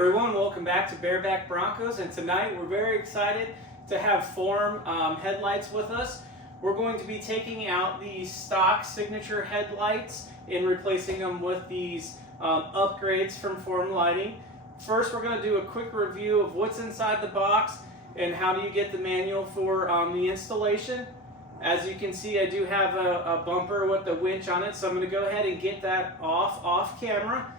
everyone, welcome back to Bareback Broncos, and tonight we're very excited to have Form headlights with us. We're going to be taking out the stock signature headlights and replacing them with these upgrades from Form Lighting. First, we're going to do a quick review of what's inside the box and how do you get the manual for the installation. As you can see, I do have a bumper with the winch on it, so I'm going to go ahead and get that off camera,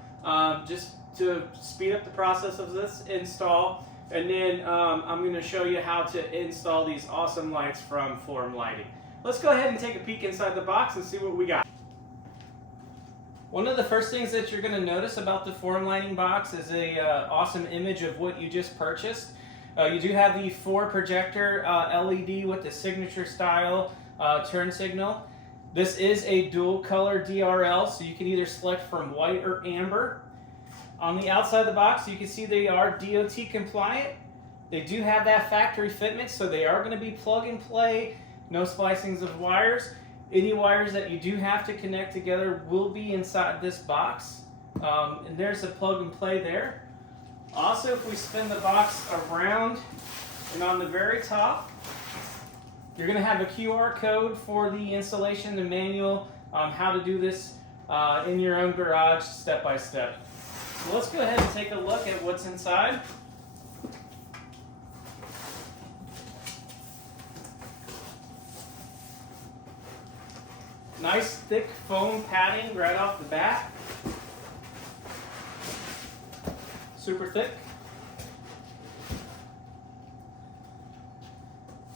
just to speed up the process of this install. And then I'm going to show you how to install these awesome lights from Form Lighting. Let's go ahead and take a peek inside the box and see what we got. One of the first things that you're going to notice about the Form Lighting box is a awesome image of what you just purchased. You do have the 4 projector LED with the signature style turn signal. This is a dual color DRL, so you can either select from white or amber. On the outside of the box, you can see they are DOT compliant. They do have that factory fitment, so they are going to be plug and play, no splicings of wires. Any wires that you do have to connect together will be inside this box. And there's a plug and play there. Also, if we spin the box around, and on the very top, you're going to have a QR code for the installation, the manual, how to do this in your own garage step by step. So let's go ahead and take a look at what's inside. Nice thick foam padding right off the bat. Super thick.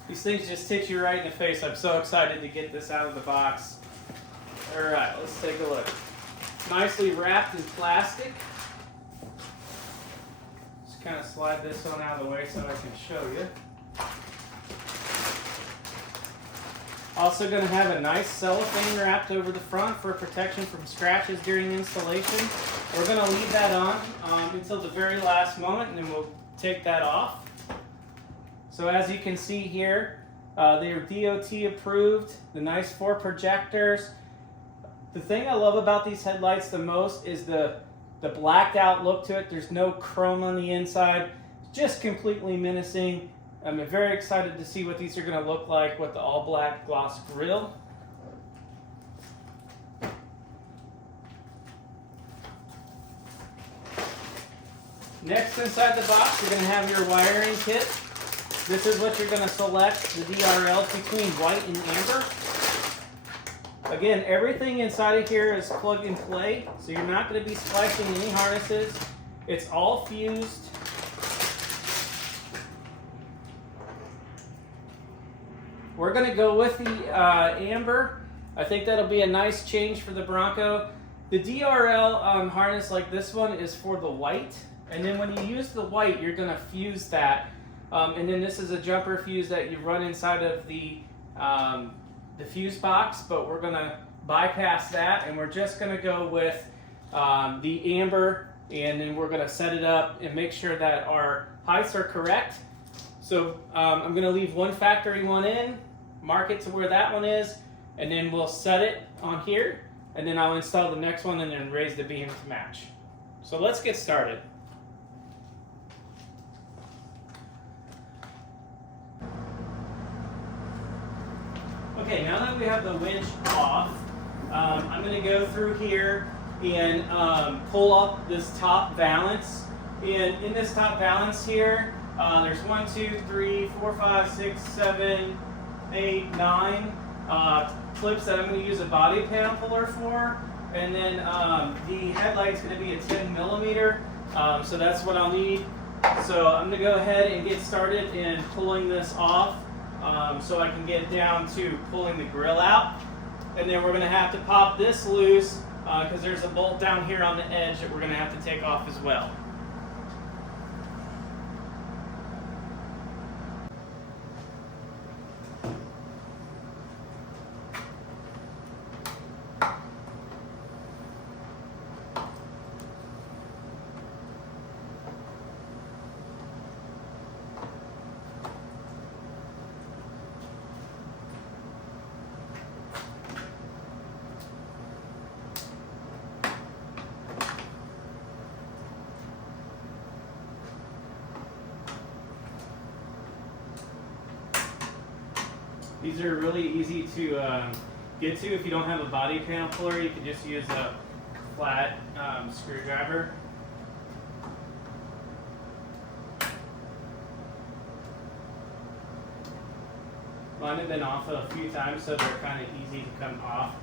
These things just hit you right in the face. I'm so excited to get this out of the box. Alright, let's take a look. Nicely wrapped in plastic. Just kind of slide this one out of the way so I can show you. Also going to have a nice cellophane wrapped over the front for protection from scratches during installation. We're going to leave that on until the very last moment, and then we'll take that off. So as you can see here, they're DOT approved, the nice 4 projectors. The thing I love about these headlights the most is the blacked out look to it. There's no chrome on the inside, just completely menacing. I'm very excited to see what these are going to look like with the all black gloss grille. Next, inside the box, you're going to have your wiring kit. This is what you're going to select, the DRL between white and amber. Again, everything inside of here is plug and play, so you're not going to be splicing any harnesses. It's all fused. We're going to go with the amber. I think that'll be a nice change for the Bronco. The DRL harness like this one is for the white, and then when you use the white, you're going to fuse that. And then this is a jumper fuse that you run inside of the fuse box, but we're going to bypass that, and we're just going to go with the amber, and then we're going to set it up and make sure that our heights are correct. So I'm going to leave one factory one in, mark it to where that one is, and then we'll set it on here, and then I'll install the next one and then raise the beam to match. So let's get started. Okay, now that we have the winch off, I'm going to go through here and pull up this top valance. And in this top valance here, there's 1, 2, 3, 4, 5, 6, 7, 8, 9 clips that I'm going to use a body panel puller for. And then the headlight's going to be a 10 millimeter, so that's what I'll need. So I'm going to go ahead and get started in pulling this off. So I can get down to pulling the grill out. And then we're going to have to pop this loose because there's a bolt down here on the edge that we're going to have to take off as well. These are really easy to get to. If you don't have a body panel puller, you can just use a flat screwdriver. Mine have been off a few times, so they're kind of easy to come off.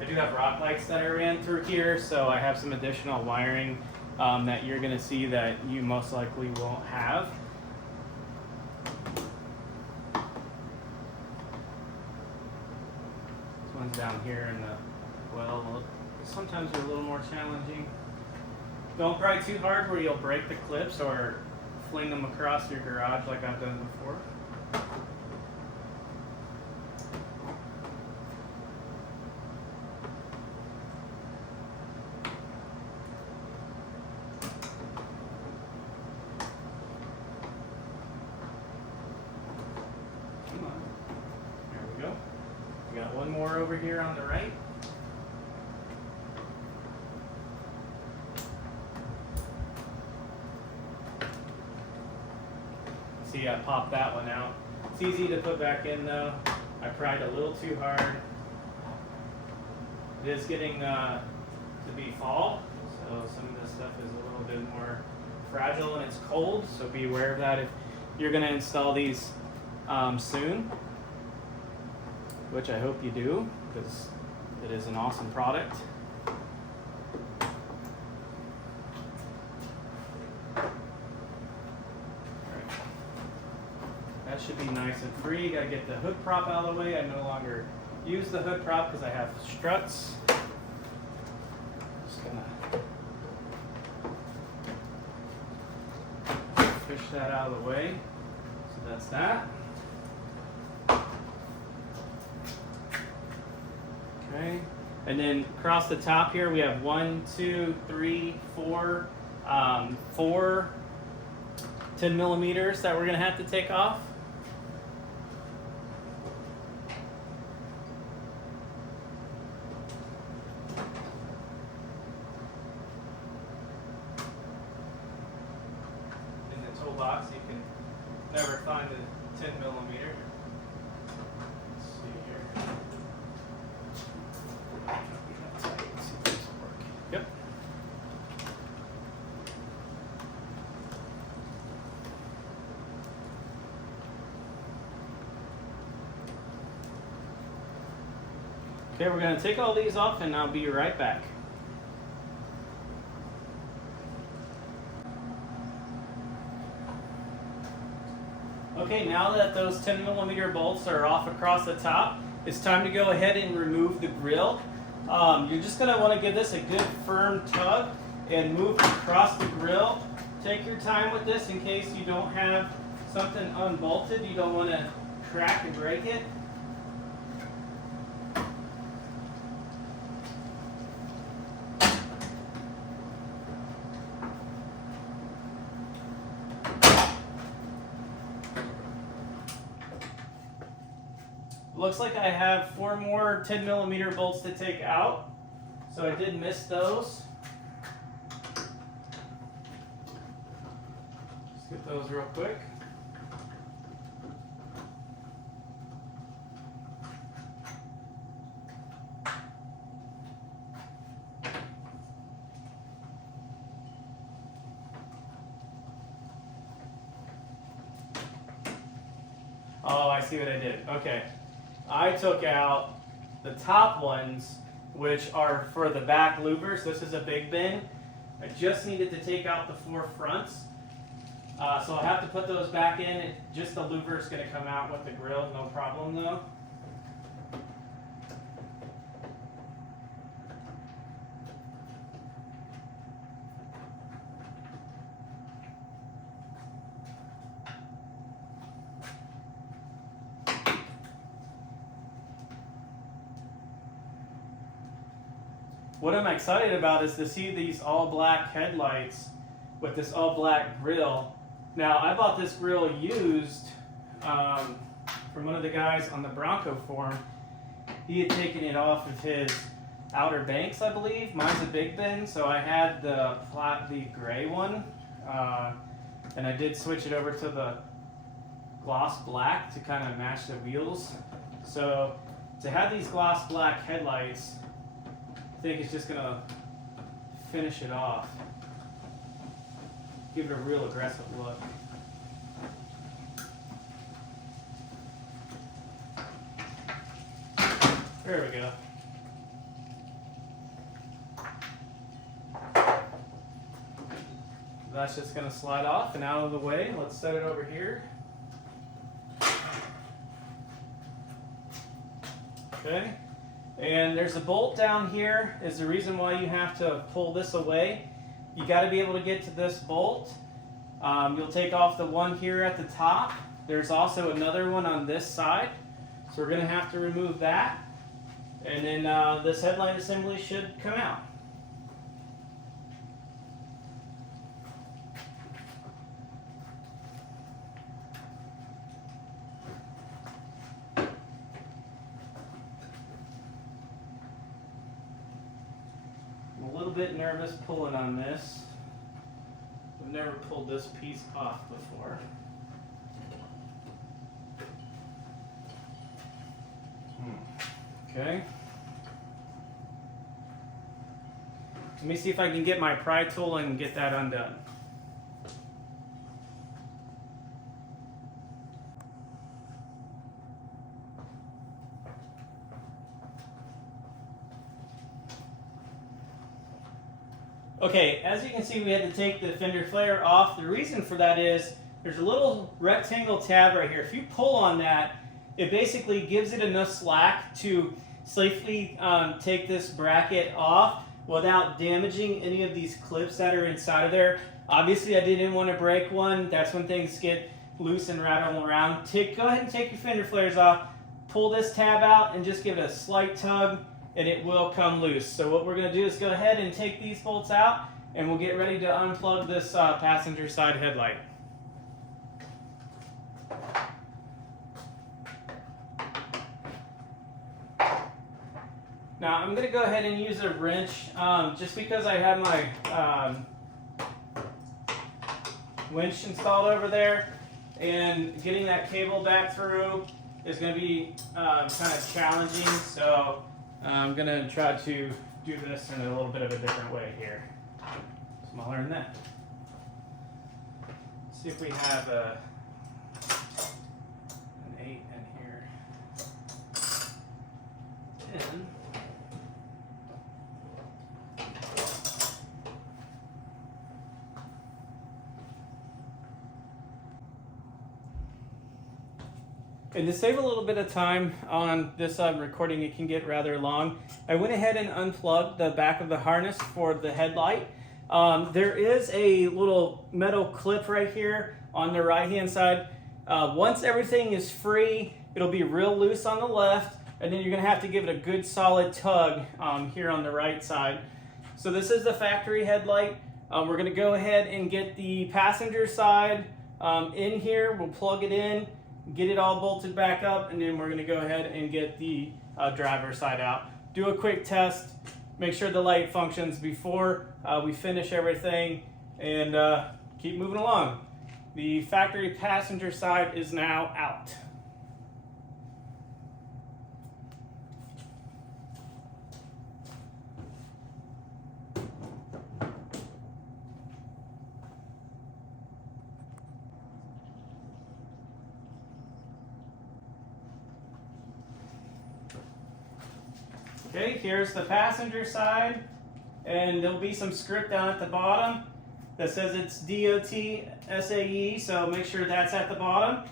I do have rock lights that I ran through here, so I have some additional wiring that you're going to see that you most likely won't have. This one's down here in the well. Sometimes they're a little more challenging. Don't pry too hard where you'll break the clips or fling them across your garage like I've done before. Got one more over here on the right. See, I popped that one out. It's easy to put back in though. I pried a little too hard. It is getting to be fall, so some of this stuff is a little bit more fragile and it's cold, so be aware of that if you're going to install these soon. Which I hope you do, because it is an awesome product. Right. That should be nice and free. Got to get the hood prop out of the way. I no longer use the hood prop because I have struts. Just gonna fish that out of the way. So that's that. Okay. And then across the top here we have 4 10 millimeters that we're going to have to take off. In the toolbox you can never find the 10 millimeter. Let's see here. Yep. Okay, we're going to take all these off and I'll be right back. Okay, now that those 10 millimeter bolts are off across the top, it's time to go ahead and remove the grill. You're just going to want to give this a good firm tug and move across the grill. Take your time with this in case you don't have something unbolted. You don't want to crack and break it. Looks like I have 4 more 10 millimeter bolts to take out, so I did miss those. Let's get those real quick. Oh, I see what I did. Okay. I took out the top ones, which are for the back louvers. This is a big bin. I just needed to take out the 4 fronts. So I'll have to put those back in. Just the louver is going to come out with the grill, no problem though. What I'm excited about is to see these all black headlights with this all black grill. Now I bought this grill used from one of the guys on the Bronco forum. He had taken it off of his Outer Banks, I believe. Mine's a big bin, so I had the gray one, and I did switch it over to the gloss black to kind of match the wheels. So to have these gloss black headlights, I think it's just gonna finish it off. Give it a real aggressive look. There we go. That's just going to slide off and out of the way. Let's set it over here. Okay. And there's a bolt down here. Is the reason why you have to pull this away. You got to be able to get to this bolt. You'll take off the one here at the top. There's also another one on this side. So we're going to have to remove that. And then this headlight assembly should come out. I'm a little bit nervous pulling on this. I've never pulled this piece off before. Okay. Let me see if I can get my pry tool and get that undone. Okay, as you can see, we had to take the fender flare off. The reason for that is there's a little rectangle tab right here. If you pull on that, it basically gives it enough slack to safely take this bracket off without damaging any of these clips that are inside of there. Obviously, I didn't want to break one. That's when things get loose and rattle around. Go ahead and take your fender flares off, pull this tab out, and just give it a slight tug, and it will come loose. So what we're going to do is go ahead and take these bolts out, and we'll get ready to unplug this passenger side headlight. Now I'm going to go ahead and use a wrench just because I have my winch installed over there, and getting that cable back through is going to be kind of challenging, so I'm going to try to do this in a little bit of a different way here. Smaller than that. Let's see if we have an 8 in here. 10. And to save a little bit of time on this recording, it can get rather long, I went ahead and unplugged the back of the harness for the headlight. There is a little metal clip right here on the right hand side. Once everything is free, it'll be real loose on the left, and then you're going to have to give it a good solid tug here on the right side. So this is the factory headlight. We're going to go ahead and get the passenger side in here. We'll plug it in, get it all bolted back up, and then we're going to go ahead and get the driver's side out. Do a quick test, make sure the light functions before we finish everything, and keep moving along. The factory passenger side is now out. Okay, here's the passenger side, and there'll be some script down at the bottom that says it's DOT SAE, so make sure that's at the bottom.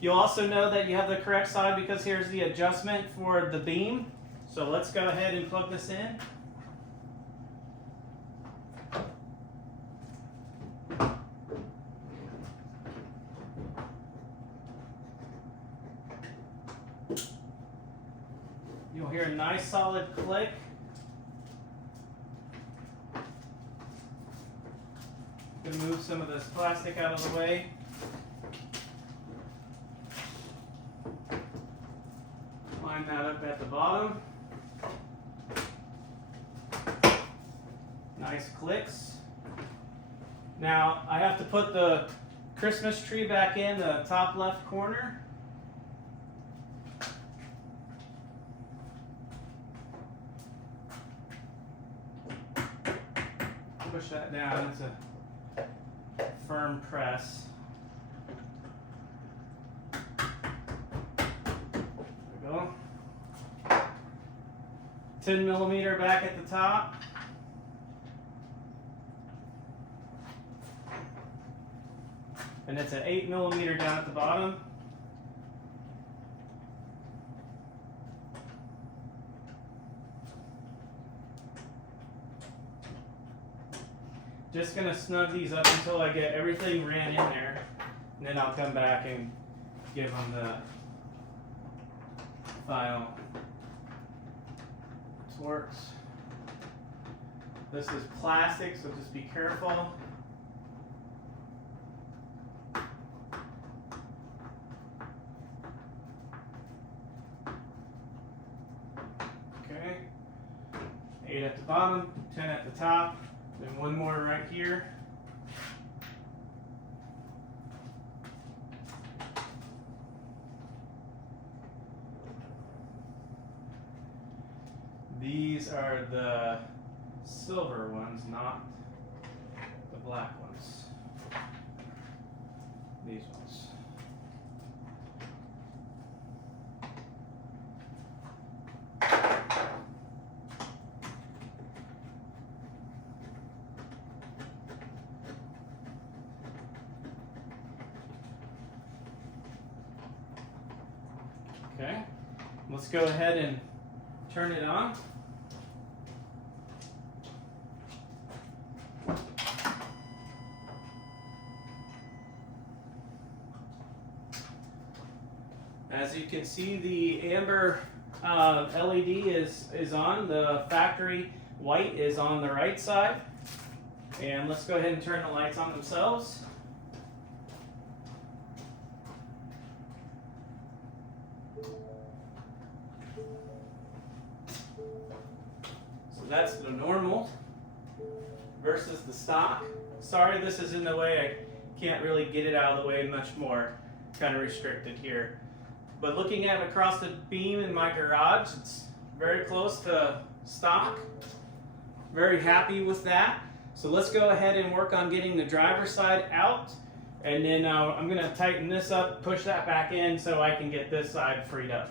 You'll also know that you have the correct side because here's the adjustment for the beam. So let's go ahead and plug this in. You'll hear a nice solid click. Gonna move some of this plastic out of the way. Line that up at the bottom. Nice clicks. Now I have to put the Christmas tree back in the top left corner. push that down. It's a firm press. There we go. 10 millimeter back at the top. And it's an 8 millimeter down at the bottom. Just gonna snug these up until I get everything ran in there, and then I'll come back and give them the final torques. This is plastic, so just be careful. Okay, 8 at the bottom, 10 at the top. Then one more right here. These are the silver ones, not the black ones. These ones. Okay, let's go ahead and turn it on. As you can see, the amber LED is on. The factory white is on the right side. And let's go ahead and turn the lights on themselves. So that's the normal versus the stock. Sorry this is in the way. I can't really get it out of the way much more. Kind of restricted here. But looking at across the beam in my garage, it's very close to stock. Very happy with that. So let's go ahead and work on getting the driver's side out. And then I'm going to tighten this up, push that back in so I can get this side freed up.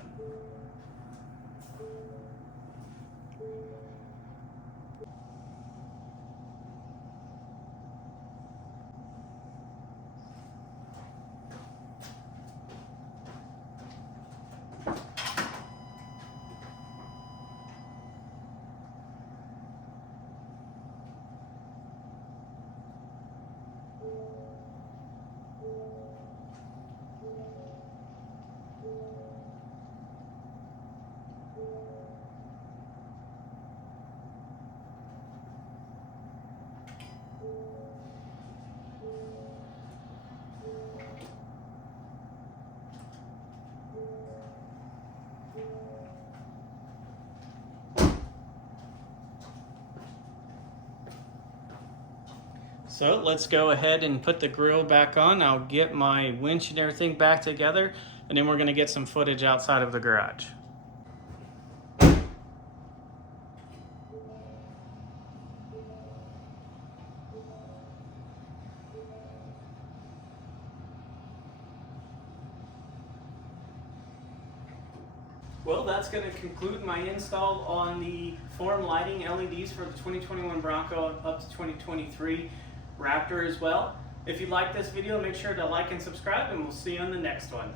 So let's go ahead and put the grill back on. I'll get my winch and everything back together, and then we're going to get some footage outside of the garage. Well, that's going to conclude my install on the form lighting LEDs for the 2021 Bronco up to 2023 Raptor as well. If you like this video, make sure to like and subscribe, and we'll see you on the next one.